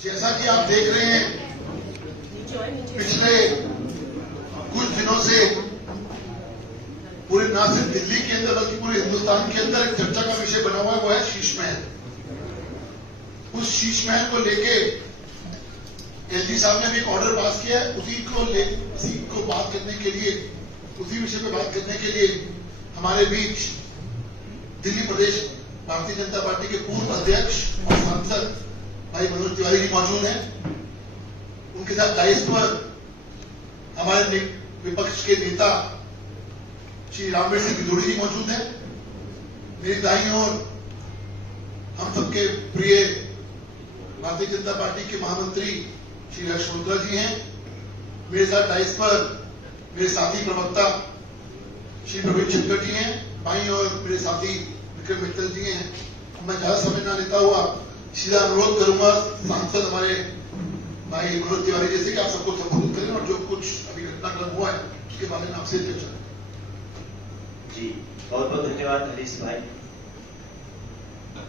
जैसा कि आप देख रहे हैं, पिछले कुछ दिनों से पूरे न सिर्फ दिल्ली के अंदर बल्कि पूरे हिंदुस्तान के अंदर एक चर्चा का विषय बना हुआ है, वो है शीश महल। उस शीश महल को लेके एलजी साहब ने भी एक ऑर्डर पास किया है। उसी को बात करने के लिए, उसी विषय पे बात करने के लिए हमारे बीच दिल्ली प्रदेश भारतीय जनता पार्टी के पूर्व अध्यक्ष और सांसद भाई मनोज तिवारी जी मौजूद हैं। उनके साथ डाइस पर हमारे विपक्ष के नेता श्री रामवीर सिंह भिदोड़ी जी मौजूद हैं। मेरी दाईं ओर हम सबके प्रिय भारतीय जनता पार्टी के महामंत्री श्री हर्ष रुद्रा जी हैं। मेरे साथ डाइस पर मेरे साथी प्रवक्ता श्री प्रवीण शंकर जी हैं। बाईं ओर मेरे साथी विक्रम मित्तल जी हैं। मैं ज्यादा समय न लेता हुआ सीधा अनुरोध करूंगा सांसद हमारे भाई मनोज तिवारी जैसे कि आप सबको संबोधित करें और जो कुछ अभी घटनाक्रम हुआ है उसके बारे में आपसे चर्चा करें। जी बहुत बहुत धन्यवाद हरीश भाई,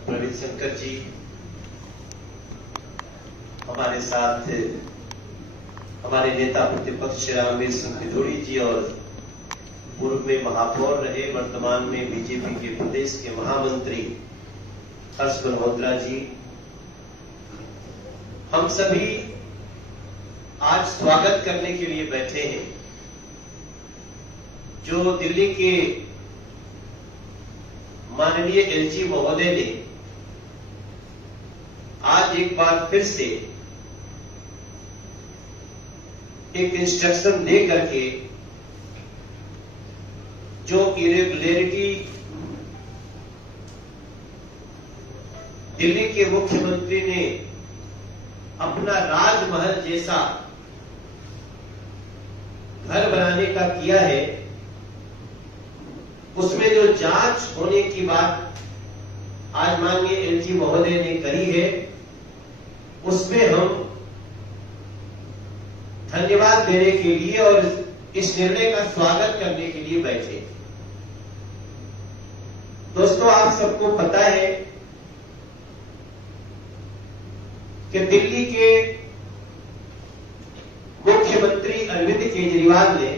प्रवीण शंकर जी, हमारे साथ हमारे नेता प्रतिपक्ष रामवीर सिंह भिदोड़ी जी और पूर्व में महापौर रहे, वर्तमान में बीजेपी के प्रदेश के महामंत्री हर्ष मल्होत्रा जी, हम सभी आज स्वागत करने के लिए बैठे हैं जो दिल्ली के माननीय एलजी महोदय ने आज एक बार फिर से एक इंस्ट्रक्शन दे करके जो इरेगुलरिटी दिल्ली के मुख्यमंत्री ने अपना राजमहल जैसा घर बनाने का किया है, उसमें जो जांच होने की बात आज माननीय एलजी महोदय ने करी है, उसमें हम धन्यवाद देने के लिए और इस निर्णय का स्वागत करने के लिए बैठे। दोस्तों, आप सबको पता है कि दिल्ली के मुख्यमंत्री अरविंद केजरीवाल ने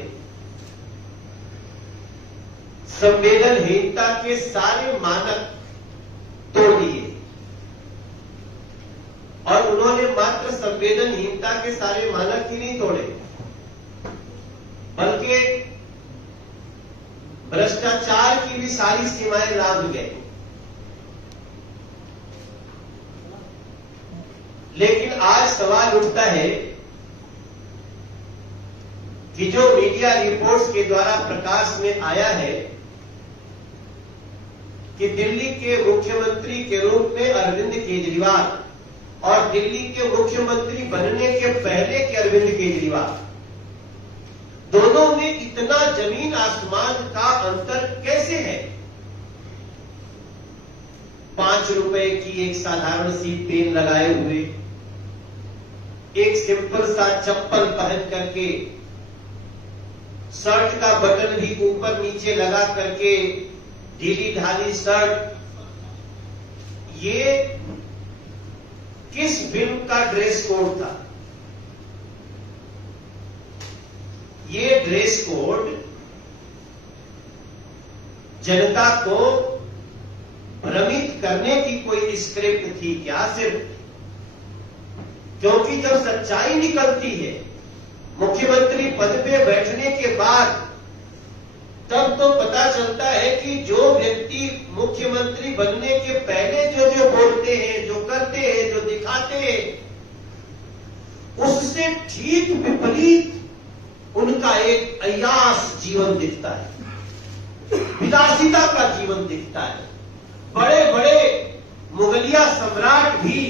संवेदनहीनता के सारे मानक तोड़ दिए और उन्होंने मात्र संवेदनहीनता के सारे मानक ही नहीं तोड़े बल्कि भ्रष्टाचार की भी सारी सीमाएं लांघ गए। लेकिन आज सवाल उठता है कि जो मीडिया रिपोर्ट्स के द्वारा प्रकाश में आया है कि दिल्ली के मुख्यमंत्री के रूप में अरविंद केजरीवाल और दिल्ली के मुख्यमंत्री बनने के पहले के अरविंद केजरीवाल, दोनों में इतना जमीन आसमान का अंतर कैसे है? 5 रुपए की एक साधारण सी पेन लगाए हुए, एक सिंपल सा चप्पल पहन करके, शर्ट का बटन भी ऊपर नीचे लगा करके, ढीली ढाली शर्ट, ये किस फिल्म का ड्रेस कोड था? ये ड्रेस कोड जनता को भ्रमित करने की कोई स्क्रिप्ट थी क्या सिर्फ? क्योंकि जब सच्चाई निकलती है मुख्यमंत्री पद पे बैठने के बाद, तब तो पता चलता है कि जो व्यक्ति मुख्यमंत्री बनने के पहले जो जो बोलते हैं, जो करते हैं, जो दिखाते हैं, उससे ठीक विपरीत उनका एक अय्याश जीवन दिखता है, विलासिता का जीवन दिखता है। बड़े बड़े मुगलिया सम्राट भी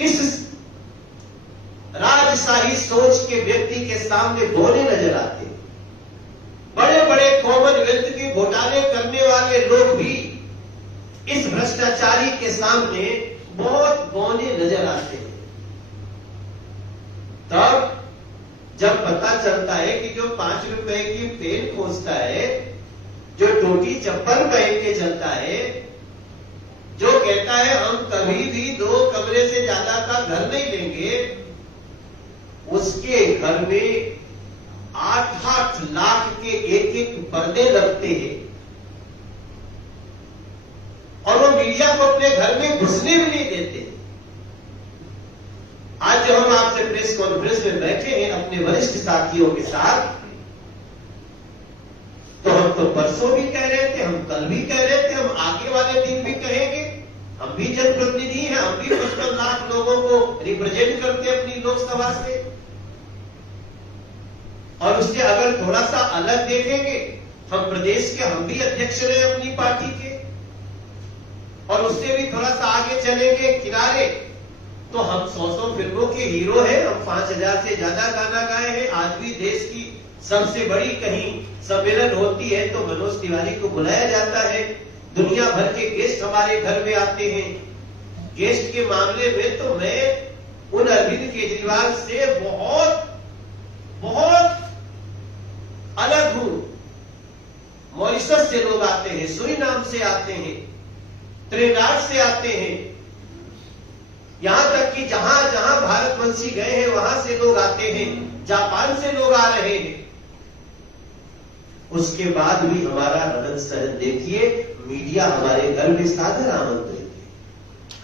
इस राजशाही सोच के व्यक्ति के सामने बोले नजर आते। बड़े बड़े कॉमनवेल्थ के घोटाले करने वाले लोग भी इस भ्रष्टाचारी के सामने बहुत बौने नजर आते हैं। तब जब पता चलता है कि जो 5 रुपए की पेन खोजता है, जो टोटी चप्पल पहन के चलता है, जो कहता है हम कभी भी 2 कमरे से ज्यादा का घर नहीं लेंगे, उसके घर में 8-8 लाख के एक पर्दे लगते हैं और वो मीडिया को अपने घर में घुसने भी नहीं देते। आज जो हम आपसे प्रेस कॉन्फ्रेंस में बैठे हैं अपने वरिष्ठ साथियों के साथ, तो हम तो परसों भी कह रहे थे, हम कल भी कह रहे थे, हम आगे वाले दिन भी कहेंगे। हम भी जनप्रतिनिधि हैं, हम भी 55 लाख लोगों को रिप्रेजेंट करते हैं अपनी लोकसभा से। और उससे अगर थोड़ा सा अलग देखेंगे, हम प्रदेश के हम भी अध्यक्ष रहे अपनी पार्टी के, और उससे भी थोड़ा सा आगे चलेंगे किनारे, तो हम 100 फिल्मों के हीरो हैं। हम 5000 से ज्यादा गाना गाए हैं। आज भी देश की सबसे बड़ी कहीं सम्मेलन होती है तो मनोज तिवारी को बुलाया जाता है। दुनिया भर के गेस्ट हमारे घर में आते हैं। गेस्ट के मामले में तो मैं उन अरविंद केजरीवाल से बहुत बहुत अलग हूं। मॉरिशस से लोग आते हैं, सूरीनाम से आते हैं, त्रिनाड से आते हैं, यहां तक कि जहां जहां भारतवंशी गए हैं वहां से लोग आते हैं, जापान से लोग आ रहे हैं। उसके बाद भी हमारा रहन सहन देखिए। मीडिया हमारे घर में सादर आमंत्रित है,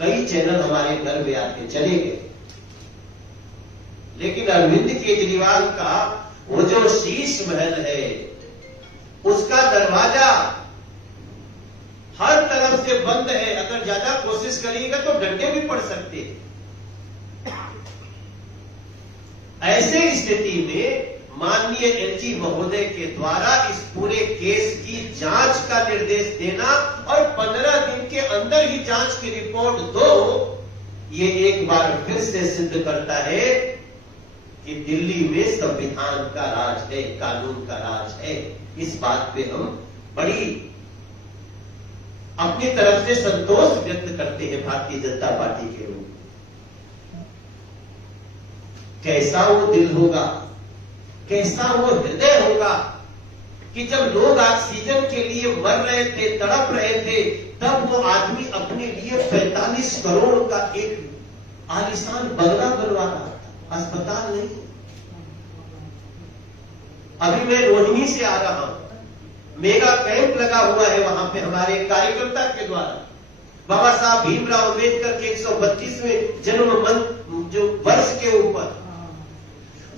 कई चैनल हमारे घर में आके चले गए, लेकिन अरविंद केजरीवाल का वो जो शीश महल है, उसका दरवाजा हर तरफ से बंद है। अगर ज्यादा कोशिश करिएगा तो डंडे भी पड़ सकते हैं। ऐसे स्थिति में माननीय एलजी महोदय के द्वारा इस पूरे केस की जांच का निर्देश देना और 15 दिन के अंदर ही जांच की रिपोर्ट दो, ये एक बार फिर से सिद्ध करता है कि दिल्ली में संविधान का राज है, कानून का राज है। इस बात पे हम बड़ी अपनी तरफ से संतोष व्यक्त करते हैं भारतीय जनता पार्टी के लोग। कैसा वो दिल होगा, कैसा वो हृदय होगा कि जब लोग ऑक्सीजन के लिए मर रहे थे, तड़प रहे थे, तब वो आदमी अपने लिए 45 करोड़ का एक आलीशान बंगला बनवा रहा था, अस्पताल नहीं। अभी मैं रोहिणी से आ रहा हूं, मेगा कैंप लगा हुआ है वहां पे हमारे कार्यकर्ता के द्वारा। बाबा साहब भीमराव अम्बेडकर के 132वें जन्म जो वर्ष के ऊपर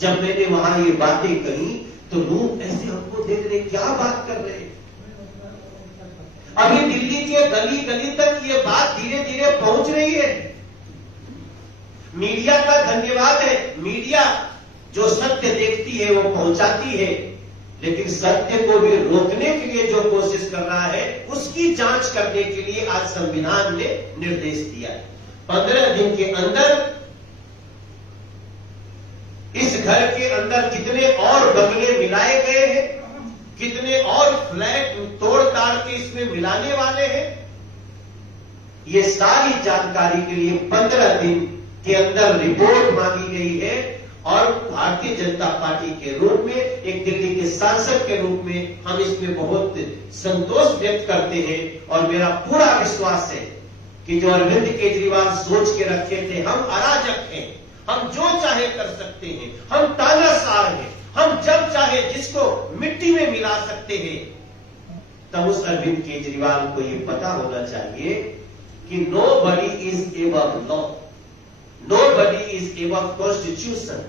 जब मैंने वहां ये बातें कही तो लोग ऐसे हमको देख रहे, क्या बात कर रहे हैं। अभी दिल्ली के गली गली तक ये बात धीरे धीरे पहुंच रही है। मीडिया का धन्यवाद है, मीडिया जो सत्य देखती है वो पहुंचाती है, लेकिन सत्य को भी रोकने के लिए जो कोशिश कर रहा है उसकी जांच करने के लिए आज संविधान ने निर्देश दिया है। 15 दिन के अंदर इस घर के अंदर कितने और बंगले मिलाए गए हैं, कितने और फ्लैट तोड़ ताड़ के इसमें मिलाने वाले हैं, ये सारी जानकारी के लिए 15 दिन के अंदर रिपोर्ट मांगी गई है। और भारतीय जनता पार्टी के रूप में, एक दिल्ली के सांसद के रूप में हम इसमें बहुत संतोष व्यक्त करते हैं। और मेरा पूरा विश्वास है कि जो अरविंद केजरीवाल सोच के रखे थे हम अराजक हैं, हम जो चाहे कर सकते हैं, हम तानाशाह हैं, हम जब चाहे जिसको मिट्टी में मिला सकते हैं, तब उस अरविंद केजरीवाल को ये पता होना चाहिए कि nobody is above law, nobody is above constitution.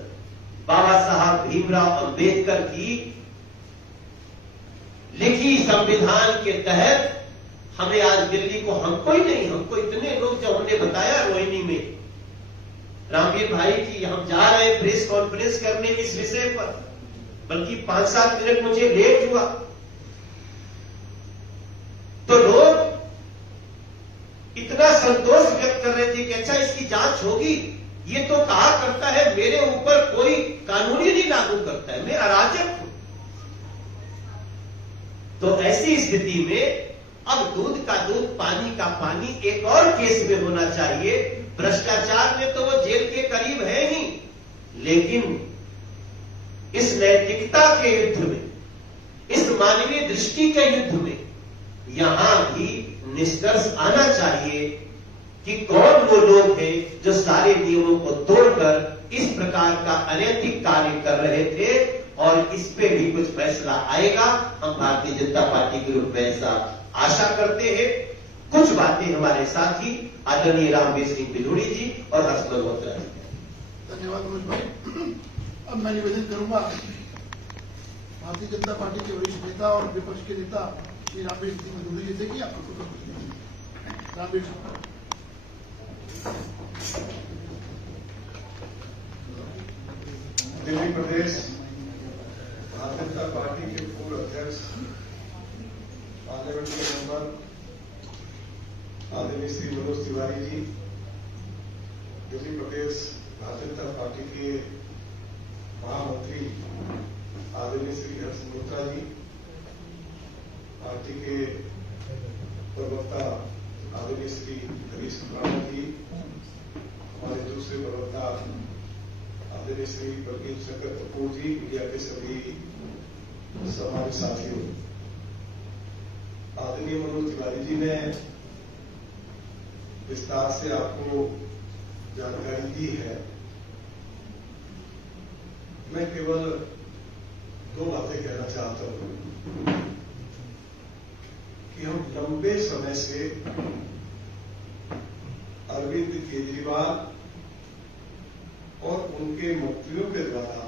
Baba Saheb Bhimrao Ambedkar की लिखी संविधान के तहत हमें आज दिल्ली को, हमको ही नहीं, हमको इतने लोग जो हमने बताया रोहिणी में, रामवीर भाई की हम जा रहे हैं प्रेस कॉन्फ्रेंस करने इस विषय पर, बल्कि 5-7 मिनट मुझे लेट हुआ, तो लोग इतना संतोष व्यक्त कर रहे थे कि अच्छा इसकी जांच होगी। ये तो कहा करता है मेरे ऊपर कोई कानून ही नहीं लागू करता है, मैं अराजक हूं। तो ऐसी स्थिति में अब दूध का दूध पानी का पानी एक और केस में होना चाहिए। भ्रष्टाचार में तो वो जेल के करीब है ही, लेकिन इस नैतिकता के युद्ध में, इस मानवीय दृष्टि के युद्ध में यहां भी निष्कर्ष आना चाहिए कि कौन वो लोग हैं जो सारे नियमों को तोड़कर इस प्रकार का अनैतिक कार्य कर रहे थे, और इस पे भी कुछ फैसला आएगा। हम भारतीय जनता पार्टी के रूप में ऐसा आशा करते हैं। कुछ बातें हमारे साथी आदरणीय रामवीर सिंह बिधूड़ी जी और हर्ष मल्होत्रा जी। धन्यवाद मनोज भाई। अब मैं निवेदन करूंगा भारतीय जनता पार्टी के वरिष्ठ नेता और विपक्ष के नेता श्री रामवीर सिंह बिधूड़ी जी से कि आपको रामवीर सिंह। दिल्ली प्रदेश भारतीय जनता पार्टी के पूर्व अध्यक्ष पार्लियामेंट के मेंबर आदरणीय श्री मनोज तिवारी जी, दिल्ली प्रदेश भारतीय जनता पार्टी के महामंत्री आदरणीय श्री हर्ष मल्होत्रा जी, पार्टी के प्रवक्ता आदरणीय श्री हरीश खुराना जी, हमारे दूसरे प्रवक्ता आदरणीय श्री परवीन शंकर कपूर जी, मीडिया के सभी हमारे साथियों, आदरणीय मनोज तिवारी जी ने विस्तार से आपको जानकारी दी है। मैं केवल दो बातें कहना चाहता हूं कि हम लंबे समय से अरविंद केजरीवाल और उनके मंत्रियों के द्वारा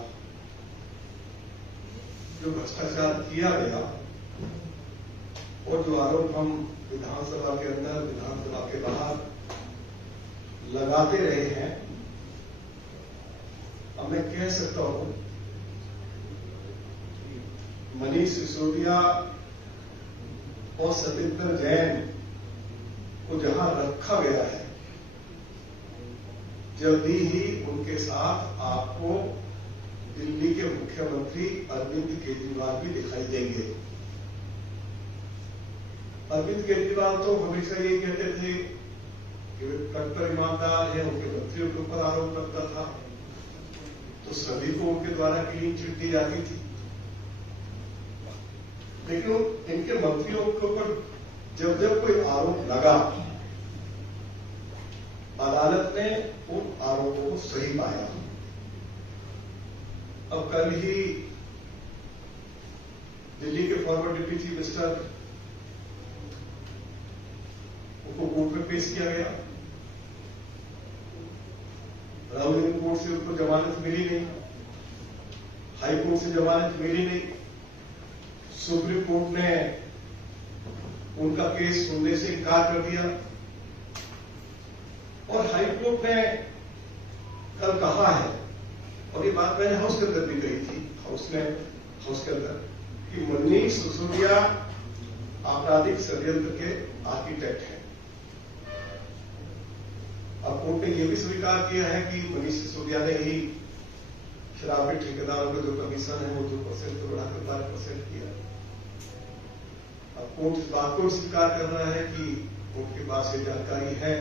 जो भ्रष्टाचार किया गया और जो आरोप हम विधानसभा के अंदर, विधानसभा के बाहर लगाते रहे हैं, अब मैं कह सकता हूं मनीष सिसोदिया और सत्येंद्र जैन को जहां रखा गया है, जल्दी ही उनके साथ आपको दिल्ली के मुख्यमंत्री अरविंद केजरीवाल भी दिखाई देंगे। अरविंद केजरीवाल तो हमेशा ये कहते थे कि वे कट्टर ईमानदार हैं, उनके मंत्रियों के ऊपर आरोप लगता था तो सभी को उनके द्वारा क्लीन चिट दी जाती थी, लेकिन इनके मंत्रियों के ऊपर जब जब कोई आरोप लगा, अदालत ने उन आरोपों को सही पाया। अब कल ही दिल्ली के फॉर्मर डिप्टी चीफ मिनिस्टर उनको कोर्ट में पेश किया गया। राहुल कोर्ट से उनको जमानत मिली नहीं, हाई कोर्ट से जमानत मिली नहीं, सुप्रीम कोर्ट ने उनका केस सुनने से इनकार कर दिया और हाई कोर्ट ने कल कहा है, और ये बात मैंने हाउस के अंदर भी कही थी, हाउस के अंदर, कि मनीष सिसोदिया आपराधिक षड्यंत्र के आर्किटेक्ट हैं। अब कोर्ट ने यह भी स्वीकार किया है कि मनीष सिसोदिया ने ही शराब के ठेकेदारों का जो कमीशन है वो 2% को बढ़ाकर 12% किया। अब कोर्ट इस बात को स्वीकार कर रहा है कि उनके पास ये जानकारी है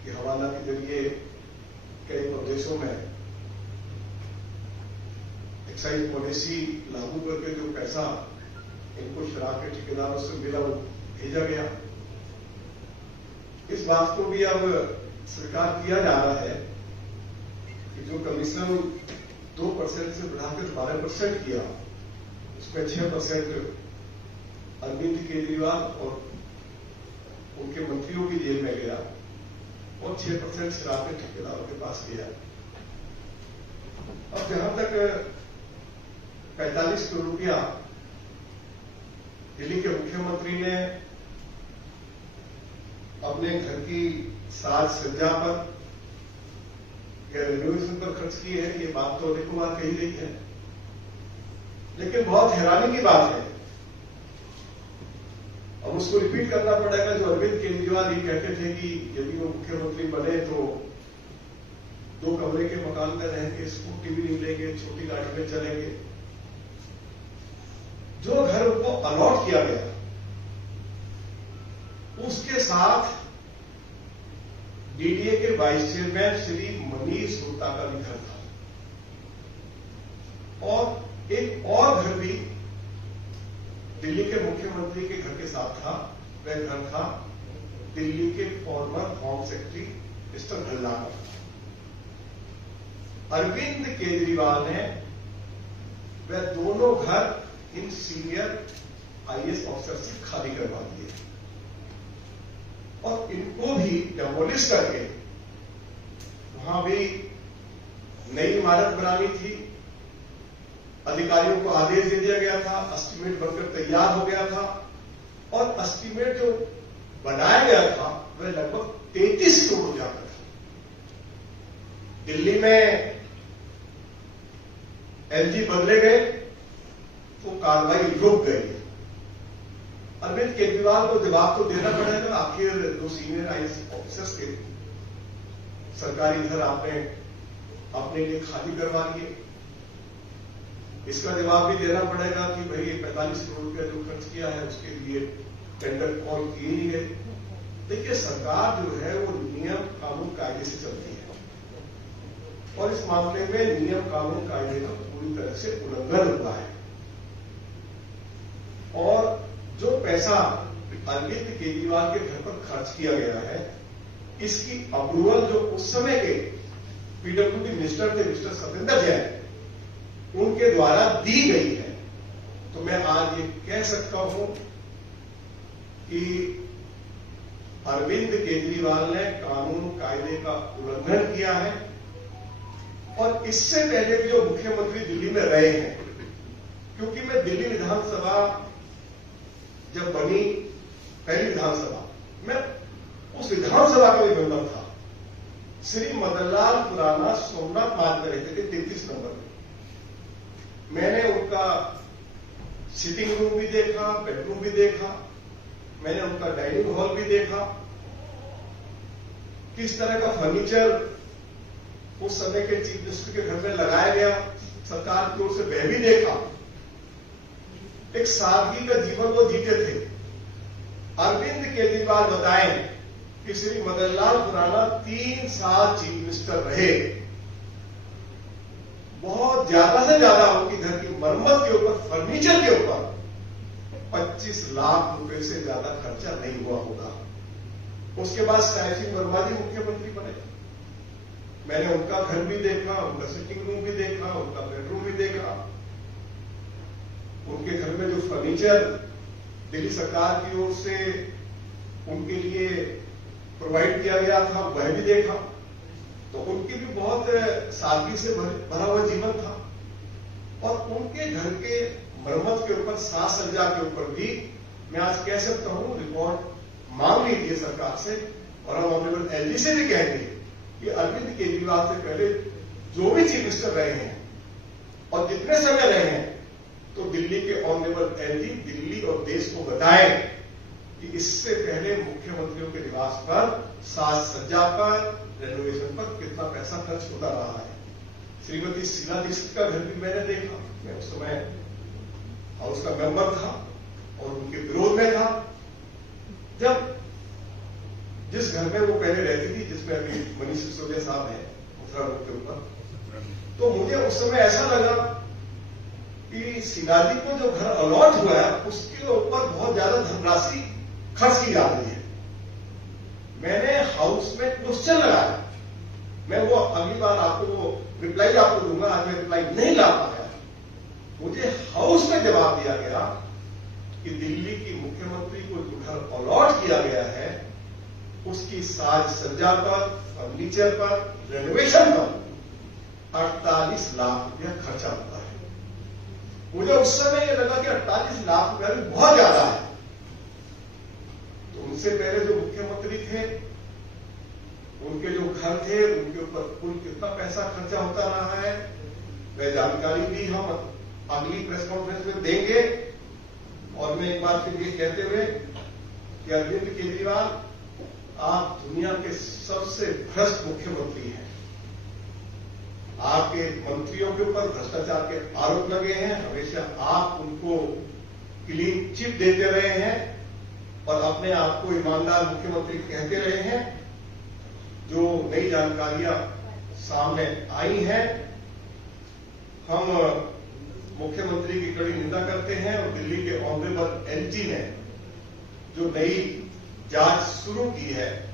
कि हवाला के जरिए कई प्रदेशों में एक्साइज पॉलिसी लागू करके जो पैसा इनको शराब के ठेकेदारों से मिला वो भेजा गया। इस बात को भी अब स्वीकार किया जा रहा है कि जो कमीशन 2% से बढ़ाकर 12% किया, उसमें 6% अरविंद केजरीवाल और उनके मंत्रियों की जेब में गया और 6% शराब के ठेकेदारों के पास गया। अब जहां तक 45 करोड़ रुपया दिल्ली के मुख्यमंत्री ने अपने घर की साज सज्जा पर या रेनोवेशन पर खर्च किए हैं, ये बात तो अनेकों बार कही गई है, लेकिन बहुत हैरानी की बात है, अब उसको रिपीट करना पड़ेगा, जो अरविंद केजरीवाल ये कहते थे कि यदि वो मुख्यमंत्री बने तो 2 कमरे के मकान में रहेंगे, स्कूटी भी नहीं लेंगे, छोटी गाड़ी में चलेंगे। जो घर उनको अलॉट किया गया उसके साथ डीडीए के वाइस चेयरमैन श्री मनीष गुप्ता का भी घर था और एक और घर भी दिल्ली के मुख्यमंत्री के घर के साथ था, वह घर था दिल्ली के former home secretary mister Bhalla. Arvind Kejriwal ने वह दोनों घर इन सीनियर आईएएस ऑफिसर से खाली करवा दिए और इनको भी डेमोलिश करके वहां भी नई इमारत बनानी थी। अधिकारियों को आदेश दे दिया गया था, एस्टीमेट बनकर तैयार हो गया था और एस्टीमेट जो बनाया गया था वह लगभग 33 करोड़ जाता था। दिल्ली में एलजी बदले गए तो कार्रवाई रुक गई। अरविंद केजरीवाल को जवाब तो देना पड़ेगा, आखिर जो सीनियर आईएएस ऑफिसर्स के सरकारी घर आपने अपने लिए खाली करवा लिए, इसका जवाब भी देना पड़ेगा कि भाई 45 करोड़ रुपया जो खर्च किया है उसके लिए टेंडर कॉल किए नहीं गए। देखिए, सरकार जो है वो नियम कानून कायदे से चलती है और इस मामले में नियम कानून कायदे का पूरी तरह से उल्लंघन हुआ है। और जो पैसा अरविंद केजरीवाल के घर पर खर्च किया गया है, इसकी अप्रूवल जो उस समय के पीडब्ल्यूडी मिनिस्टर थे मिस्टर सत्येंद्र जैन, उनके द्वारा दी गई है। तो मैं आज ये कह सकता हूं कि अरविंद केजरीवाल ने कानून कायदे का उल्लंघन किया है और इससे पहले भी जो मुख्यमंत्री दिल्ली में रहे हैं, क्योंकि मैं दिल्ली विधानसभा जब बनी पहली विधानसभा, मैं उस विधानसभा का भी मेंबर था। श्री मदनलाल खुराना सोमनाथ मार्ग में रहते थे 33 नंबर में। मैंने उनका सिटिंग रूम भी देखा, बेडरूम भी देखा, मैंने उनका डाइनिंग हॉल भी देखा, किस तरह का फर्नीचर उस समय के चीफ मिनिस्टर के घर में लगाया गया सरकार की ओर से, वह भी देखा। एक सादगी का जीवन वो जीते थे। अरविंद केजरीवाल बताएं कि श्री मदनलाल खुराना 3 साल चीफ मिनिस्टर रहे। बहुत ज्यादा से ज्यादा उनकी घर की मरम्मत के ऊपर, फर्नीचर के ऊपर 25 लाख रुपए से ज्यादा खर्चा नहीं हुआ होगा। उसके बाद साहिब सिंह वर्मा जी मुख्यमंत्री बने। मैंने उनका घर भी देखा, उनका सिटिंग रूम भी देखा, उनका बेडरूम भी देखा। उनके घर में जो फर्नीचर दिल्ली सरकार की ओर से उनके लिए प्रोवाइड किया गया था, वह भी देखा। तो उनकी भी बहुत सादगी से भरा हुआ जीवन था और उनके घर के मरम्मत के ऊपर, साज सज्जा के ऊपर भी मैं आज कह सकता हूं रिपोर्ट मांग ली थी सरकार से और हम ऑनरेबल एलजी से भी कहेंगे कि अरविंद केजरीवाल से पहले जो भी चीफ मिनिस्टर रहे हैं और जितने समय रहे हैं, तो दिल्ली के ऑनरेबल एलजी दिल्ली और देश को बताएं कि इससे पहले मुख्यमंत्रियों के निवास पर, साज सज्जा पर, रेनोवेशन पर कितना पैसा खर्च होता रहा है। श्रीमती शीला दीक्षित का घर भी मैंने देखा। मैं उस समय हाउस का मेंबर था और उनके विरोध में था। जब जिस घर में वो पहले रहती थी, जिसमें अभी मनीष सिसोदिया साहब हैं मुद्रा रोड के ऊपर, तो मुझे उस समय ऐसा लगा कि शीला जी को जो घर अलॉट हुआ है उसके ऊपर बहुत ज्यादा धनराशि खर्च की जा रही है। मैंने हाउस में क्वेश्चन लगाया। मैं वो अगली बार आपको वो रिप्लाई आपको दूंगा, आज मैं रिप्लाई नहीं ला पाया। मुझे हाउस में जवाब दिया गया कि दिल्ली की मुख्यमंत्री को जो घर अलॉट किया गया है उसकी साज सज्जा पर, फर्नीचर पर, रेनोवेशन पर 48 लाख रुपया खर्चा होता है। मुझे उस समय यह लगा कि 48 लाख रुपया भी बहुत ज्यादा है। तो उनसे पहले जो मुख्यमंत्री थे, उनके जो घर थे, उनके ऊपर कुल कितना पैसा खर्चा होता रहा है, वह जानकारी भी हम अगली प्रेस कॉन्फ्रेंस में देंगे। और मैं एक बार फिर ये कहते हुए कि अरविंद केजरीवाल, आप दुनिया के सबसे भ्रष्ट मुख्यमंत्री हैं। आपके मंत्रियों के ऊपर भ्रष्टाचार के आरोप लगे हैं। हमेशा आप उनको क्लीन चिट देते रहे हैं और अपने आप को ईमानदार मुख्यमंत्री कहते रहे हैं। जो नई जानकारियां सामने आई हैं, हम मुख्यमंत्री की कड़ी निंदा करते हैं और दिल्ली के ऑनरेबल एलजी ने जो नई जांच शुरू की है,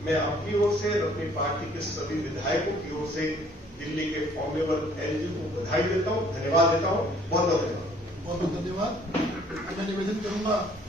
मैं अपनी ओर से और अपनी पार्टी के सभी विधायकों की ओर से दिल्ली के फॉर्मेबल एलजी को बधाई देता हूं, धन्यवाद देता हूं। बहुत बहुत धन्यवाद। बहुत बहुत धन्यवाद। मैं निवेदन करूंगा